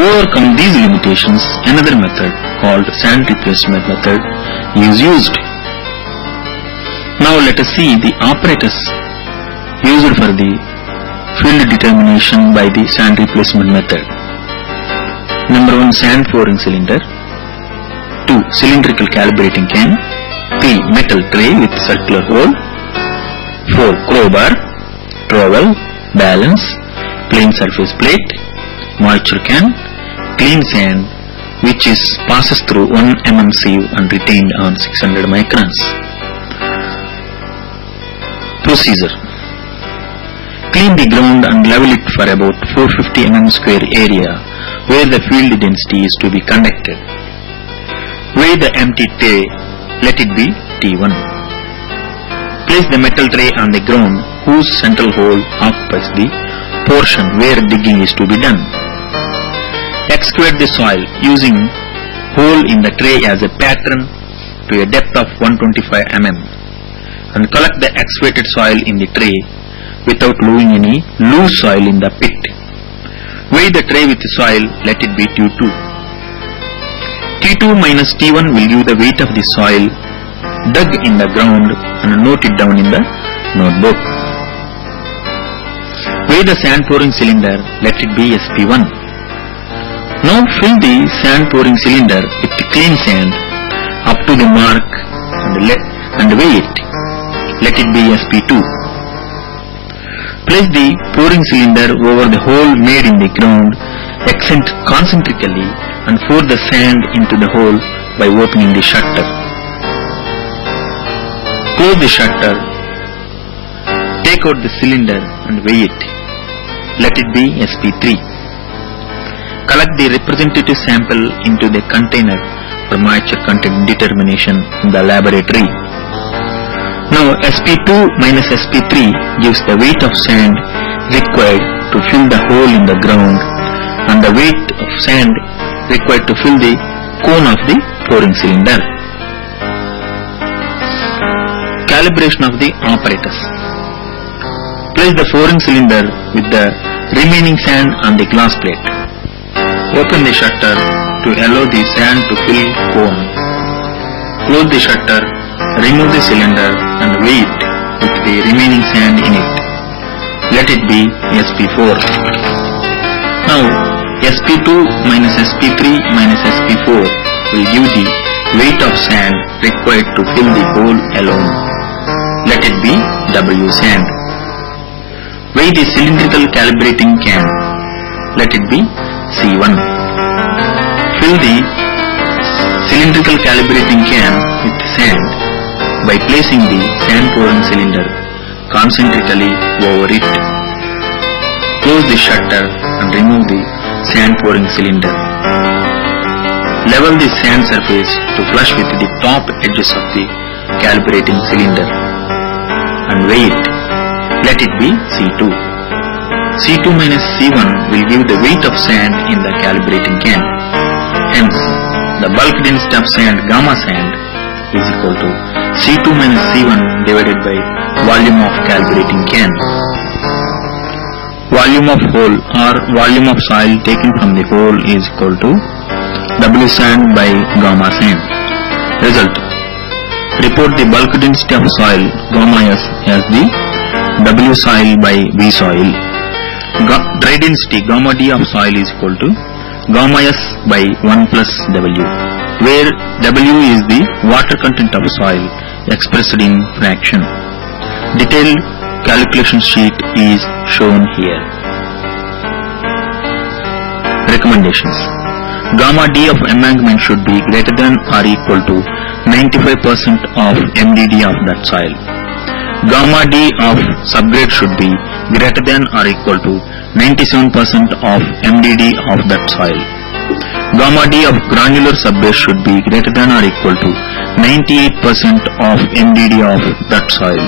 overcome these limitations, another method called sand replacement method is used. Now let us see the apparatus used for the field determination by the sand replacement method. Number 1, sand pouring cylinder. 2, cylindrical calibrating can. 3, metal tray with circular hole. 4, crowbar, trowel, balance, plain surface plate, moisture can, clean sand which passes through 1 mm sieve and retained on 600 microns. Procedure: clean the ground and level it for about 450 mm square area where the field density is to be conducted. Weigh the empty tray, let it be T1. Place the metal tray on the ground whose central hole occupies the portion where digging is to be done. Excavate the soil using hole in the tray as a pattern to a depth of 125 mm and collect the excavated soil in the tray without leaving any loose soil in the pit. Weigh the tray with the soil, let it be T2. T2 minus T1 will give the weight of the soil dug in the ground and note it down in the notebook. Weigh the sand pouring cylinder, let it be SP1. Now fill the sand pouring cylinder with the clean sand up to the mark and weigh it. Let it be SP2. Place the pouring cylinder over the hole made in the ground concentrically and pour the sand into the hole by opening the shutter. Close the shutter. Take out the cylinder and weigh it. Let it be SP3. Collect the representative sample into the container for moisture content determination in the laboratory. Now SP2 minus SP3 gives the weight of sand required to fill the hole in the ground and the weight of sand required to fill the cone of the pouring cylinder. Calibration of the apparatus. Place the pouring cylinder with the remaining sand on the glass plate. Open the shutter to allow the sand to fill cone. Close the shutter, remove the cylinder and weigh it with the remaining sand in it. Let it be SP4. Now SP2 minus SP3 minus SP4 will give the weight of sand required to fill the hole alone. Let it be W sand. Weigh the cylindrical calibrating can. Let it be C1. Fill the cylindrical calibrating can with sand by placing the sand pouring cylinder concentrically over it. Close the shutter and remove the sand pouring cylinder. Level the sand surface to flush with the top edges of the calibrating cylinder and weigh it. Let it be C2. C2 minus C1 will give the weight of sand in the calibrating can. Hence, the bulk density of sand, gamma sand, is equal to C2 minus C1 divided by volume of calibrating can. Volume of hole or volume of soil taken from the hole is equal to W sand by gamma sand. Result: report the bulk density of soil gamma S as the W soil by V soil. Dry density gamma D of soil is equal to gamma S by 1 plus W, where W is the water content of soil expressed in fraction. Detailed calculation sheet is shown here. Recommendations: gamma D of embankment should be greater than or equal to 95% of MDD of that soil. Gamma D of subgrade should be greater than or equal to 97% of MDD of that soil. Gamma D of granular subbase should be greater than or equal to 98% of MDD of that soil.